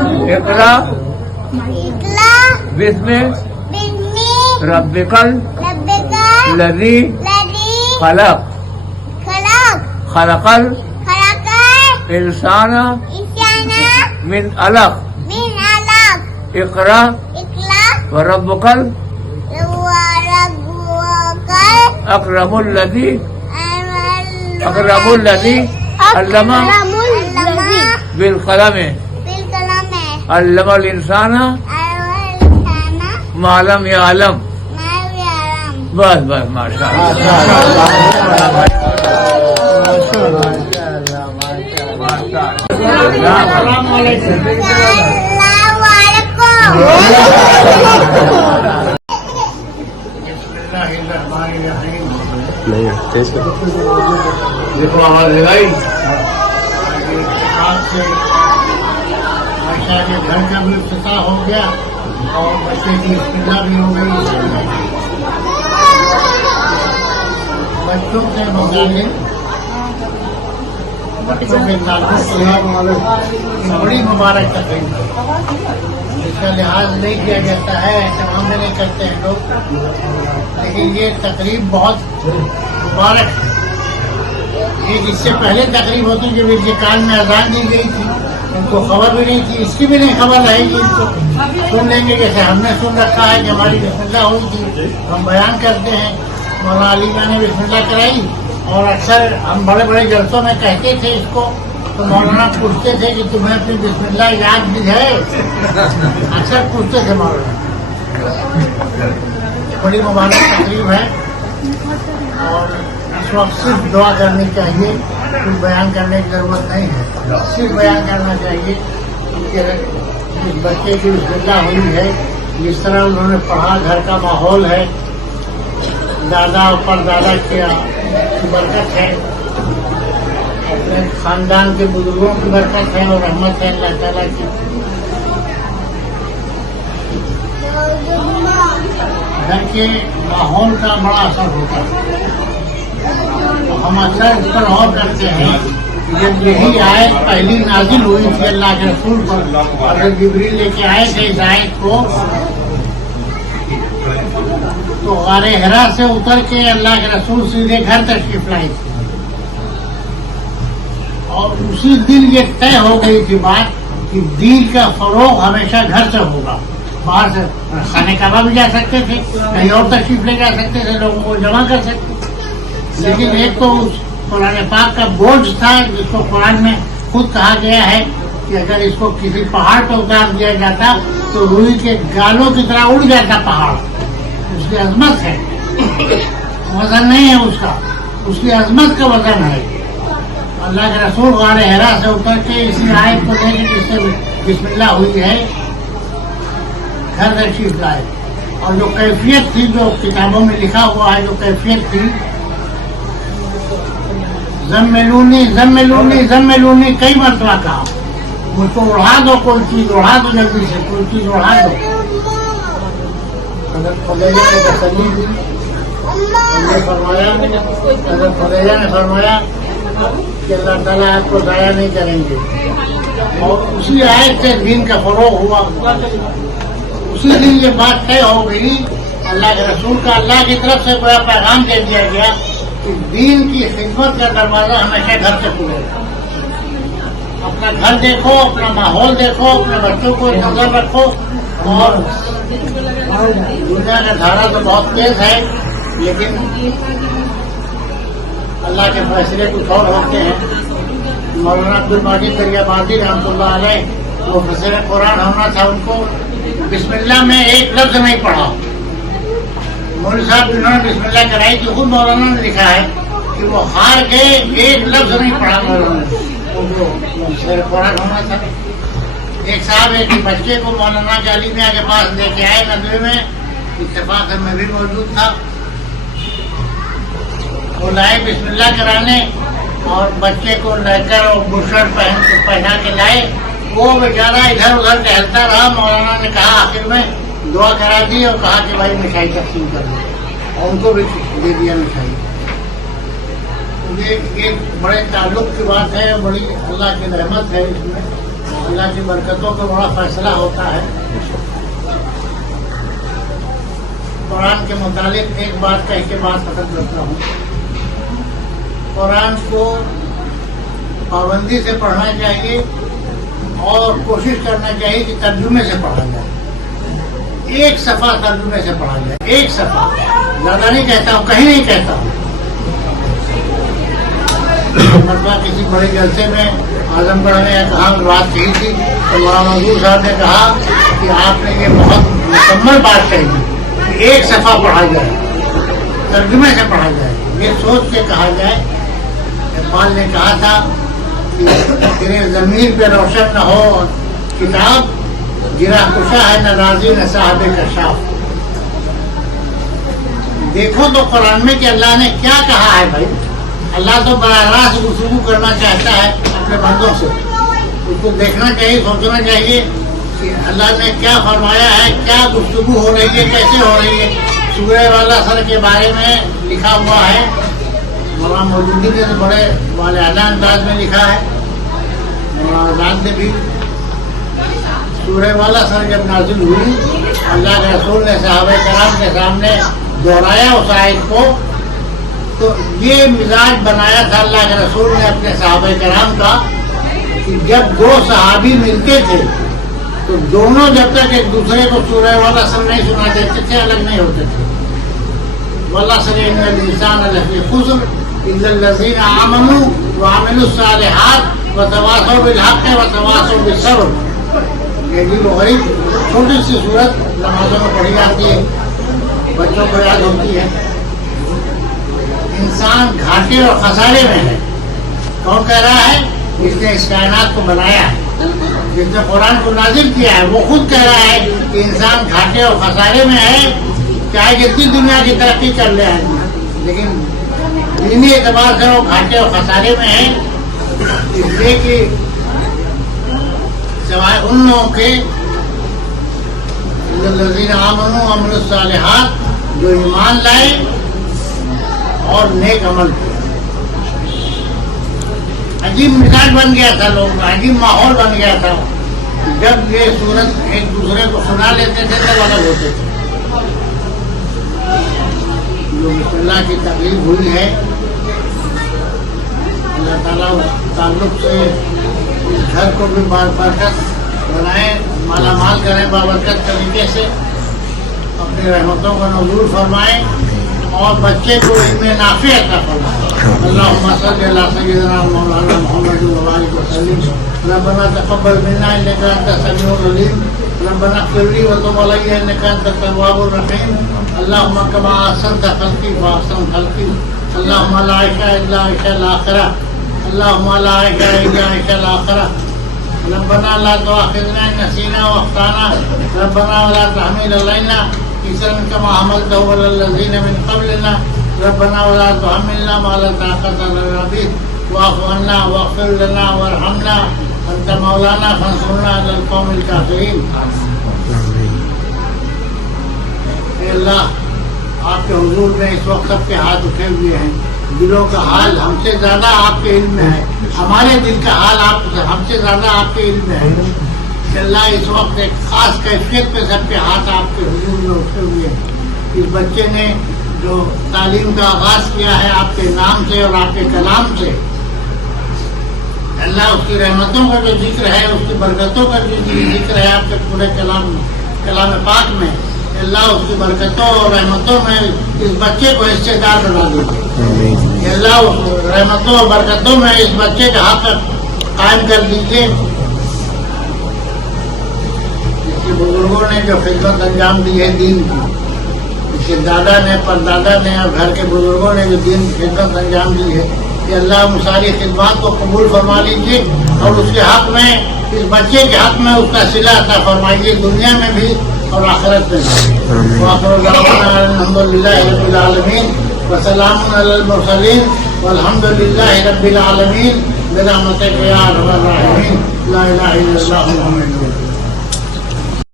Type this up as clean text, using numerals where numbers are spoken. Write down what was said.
اقرا بسم ربک الذی خلق خلق الانسان من علق اقرا وربک اکرم الذی علم بالقلم علم الانسان ما لم يعلم. بس ماشاء دیکھو آواز لگائی آج سے عائشہ کے گھر کا بھی افتتاح ہو گیا اور بچے کی استدا بھی ہو گئی. بچوں کے مقابلے بچوں کے تعلق بڑی مبارک تقریب ہے. اس کا لحاظ نہیں کیا جاتا ہے، اہتمام میں نہیں کرتے ہیں لوگ، لیکن یہ تقریب بہت مبارک ہے. یہ اس سے پہلے تقریب ہوتی جب ان کے کان میں اذان دی گئی تھی، ان کو خبر بھی نہیں تھی، اس کی بھی نہیں خبر رہے گی. ان کو سن لیں گے جیسے ہم نے سن رکھا ہے کہ ہماری بسم اللہ ہوئی تھی، ہم بیان کرتے ہیں. مولانا علی نے بسم اللہ کرائی اور اکثر ہم بڑے بڑے جلسوں میں کہتے تھے اس کو، تو مولانا پوچھتے تھے کہ تمہیں اپنی بسم اللہ یاد بھی ہے؟ اکثر پوچھتے تھے مولانا. بڑی مبارک تقریب ہے اور اس وقت صرف دعا کرنی چاہیے، کچھ بیان کرنے کی ضرورت نہیں ہے. صرف بیان کرنا چاہیے کہ اس بچے کی بسم اللہ ہوئی ہے، جس طرح انہوں نے پڑھا، گھر کا ماحول ہے، دادا اور پردادا کی برکت ہے، اپنے خاندان کے بزرگوں کی برکت ہے اور رحمت ہے اللہ تعالیٰ کی. گھر کے ماحول کا بڑا اثر ہوتا ہے. ہم اکثر اس پر غور کرتے ہیں. جب یہی آیت پہلی نازل ہوئی تھی اللہ کے رسول پر، حضرت جبریل لے کے آئے تھے اس آیت کو، تو غار حرا سے اتر کے اللہ کے رسول سیدھے گھر تشریف لائے تھے. اور اسی دن یہ طے ہو گئی تھی بات کہ دین کا فروغ ہمیشہ گھر سے ہوگا. باہر سے خانہ کعبہ بھی جا سکتے تھے، کہیں اور تشریف لے جا سکتے تھے، لوگوں کو جمع کر سکتے، لیکن ایک تو اس قرآن پاک کا بوجھ تھا جس کو قرآن میں خود کہا گیا ہے کہ اگر اس کو کسی پہاڑ پہ اتار دیا جاتا تو روئی کے گالوں کی طرح اڑ جاتا پہاڑ. اس کی عظمت ہے، وزن نہیں ہے اس کا، اس کی عظمت کا وزن ہے. اللہ کے رسول غار حرا سے اتر کے اسی آیت کو لے کے جس سے بسم اللہ ہوئی ہے گھر تشریف لائے. اور جو کیفیت تھی، جو کتابوں میں لکھا ہوا ہے، جو کیفیت تھی، زملونی زملونی زملونی کئی مرتبہ کہا، مجھ کو اڑا دو، کوئی چیز اڑا دو، جلدی سے کوئی چیز اڑا دو. حضرت خدیجہ نے تسلی دی، حضرت خدیجہ نے فرمایا کہ اللہ تعالیٰ آپ کو ضائع نہیں کریں گے. اور اسی آیت سے دین کا فروغ ہوا. اسی دن یہ بات طے ہو گئی، اللہ کے رسول کا اللہ کی طرف سے کوئی پیغام دے دیا گیا کہ دین کی خدمت کا دروازہ ہمیشہ گھر سے کھلے گا. اپنا گھر دیکھو، اپنا ماحول دیکھو، اپنے بچوں کو نظر رکھو. اور دنیا کا دھارا تو بہت تیز ہے، لیکن اللہ کے فیصلے کچھ اور ہوتے ہیں. مولانا عبدالباقی دریابادی رحمۃ اللہ علیہ، وہ مفسر قرآن ہونا تھا، ان کو بسم اللہ میں ایک لفظ نہیں پڑھا. مولوی صاحب جنہوں نے بسم اللہ کرائی تھی، خود مولانا نے لکھا ہے کہ وہ ہار گئے، ایک لفظ نہیں پڑھا مولانا نے. ان کو مفسر قرآن ہونا تھا. ایک صاحب ایک بچے کو مولانا کے علی میاں کے پاس لے کے آئے ندوے میں، اتفاق میں بھی موجود تھا. وہ لائے بسم اللہ کرانے اور بچے کو لے کر اور بشر پہنا کے لائے. وہ بیچارہ ادھر ادھر ٹہلتا رہا. مولانا نے کہا آخر میں دعا کرا دی اور کہا کہ بھائی مٹھائی تقسیم کر دو، اور ان کو بھی دے دیا مٹھائی. یہ بڑے تعلق کی بات ہے، بڑی اللہ کی رحمت ہے اس میں. اللہ کی برکتوں کا بڑا فیصلہ ہوتا ہے. قرآن کے متعلق ایک بات کہہ کے بات ختم کرتا ہوں. قرآن کو پابندی سے پڑھنا چاہیے اور کوشش کرنا چاہیے کہ ترجمے سے پڑھا جائے. ایک صفحہ ترجمے سے پڑھا جائے, ایک صفحہ, زیادہ نہیں کہتا ہوں, کہیں نہیں کہتا ہوں. مرتبہ کسی بڑے جلسے میں اعظم گڑھ میں کہاں بات کہی تھی تو مولانا منظور صاحب نے کہا کہ آپ نے یہ بہت مکمل بات کہی کہ ایک صفحہ پڑھا جائے, ترجمے سے پڑھا جائے. یہ سوچ کے کہا جائے. اقبال نے کہا تھا کہ تیرے ضمیر پہ روشن نہ ہو کتاب, گرا کشا ہے نہ راضی نہ صاحب کشاف. دیکھو تو قرآن میں کہ اللہ نے کیا کہا ہے. بھائی اللہ تو براہ راست گفتگو کرنا چاہتا ہے اپنے بندوں سے. اس کو دیکھنا چاہیے, سوچنا چاہیے کہ اللہ نے کیا فرمایا ہے, کیا گفتگو ہو رہی ہے, کیسے ہو رہی ہے. سورہ والا سر کے بارے میں لکھا ہوا ہے, مولانا مودودی نے تو بڑے والے اعلیٰ انداز میں لکھا ہے. مولانا آزاد نے بھی سورہ والا سر جب نازل ہوئی, اللہ کے رسول نے صحابہ کرام کے سامنے دہرایا اس آیت کو, تو یہ مزاج بنایا تھا اللہ کے رسول نے اپنے صحابہ کرام کا کہ جب دو صحابی ملتے تھے تو دونوں جب تک ایک دوسرے کو سورہ والا سر نہیں سنا دیتے تھے الگ نہیں ہوتے تھے. والعصر ان الانسان لفی خسر الا الذین آمنوا وعملوا الصالحات وتواصوا بالحق وتواصوا بالصبر. یہ بھی غریب چھوٹی سی صورت نمازوں میں پڑھی جاتی ہے, بچوں کو یاد ہوتی ہے. انسان گھاٹے اور خسارے میں ہے. کون کہہ رہا ہے؟ جس نے اس کائنات کو بنایا ہے, جس نے قرآن کو نازل کیا ہے, وہ خود کہہ رہا ہے کہ انسان گھاٹے اور خسارے میں ہے. چاہے جتنی دنیا کی ترقی کر لے آدمی, لیکن دینی اعتبار سے وہ گھاٹے اور خسارے میں ہے. اس لیے کہ سوائے ان لوگوں کے الذین آمنوا وعملوا الصالحات جو ایمان لائے اور نیک عمل کیا. عجیب مزاج بن گیا تھا, لوگ عجیب ماحول بن گیا تھا. جب یہ سورت ایک دوسرے کو سنا لیتے تھے تب الگ ہوتے تھے. جو بسم اللہ کی تکلیف ہوئی ہے, اللہ تعالیٰ تعلق سے اس گھر کو بھی برکت بنائے, مالا مال کریں بابرکت طریقے سے, اپنی رحمتوں کا نزول فرمائیں اور بچے کو علم نافع عطا فرمائے. اللہم صلی علی سیدنا مولانا محمد وبارک وسلم. ربنا تقبل منا انک انت السمیع العلیم. ربنا اغفر لی وتب علی انک انت التواب الرحیم. اللہم کما احسنت خلقی فاحسن خلقی. اللہم لا عیش الا عیش الاخرہ. اللہم لا عیش الا عیش الاخرہ. ربنا لا تؤاخذنا ان نسینا واخطانا. ربنا ولا تحمل علینا إسرا كما حملته على الذين من قبلنا. ربنا ولا تحملنا ما لا طاقة لنا به واعف عنا واغفر لنا وارحمنا أنت مولانا فانصرنا على القوم الكافرين. اے اللہ, آپ کے حضور میں اس وقت سب کے ہاتھ اٹھے ہوئے ہیں. دلوں کا حال ہم سے زیادہ آپ کے علم میں ہے, ہمارے دل کا حال ہم سے زیادہ آپ کے علم میں ہے. اللہ اس وقت ایک خاص کیفیت پہ سب کے ہاتھ آپ کے حضور میں اٹھے ہوئے ہیں. اس بچے نے جو تعلیم کا آغاز کیا ہے آپ کے نام سے اور آپ کے کلام سے, اللہ اس کی رحمتوں کا جو ذکر ہے, اس کی برکتوں کا جو ذکر ہے آپ کے پورے کلام پاک میں, اللہ اس کی برکتوں اور رحمتوں میں اس بچے کو حصے دار بنا دیجیے. اللہ اس رحمتوں اور برکتوں میں اس بچے کا حق قائم کر دیجیے. بزرگوں نے جو خدمت انجام دی ہے دین کی, اس کے دادا نے, پردادا نے اور گھر کے بزرگوں نے جو دین کی خدمت انجام دی ہے, کہ اللہ ان ساری خدمات کو قبول فرما لیجیے اور اس کے حق میں, اس بچے کے حق میں اس کا صلہ عطا فرمائیے, دنیا میں بھی اور آخرت میں بھی. وآخر دعوانا الحمد للہ رب العالمین وسلام علی المرسلین والحمد للہ رب العالمین برحمتک یا ارحم الراحمین. لا الہ الا اللہ محمد.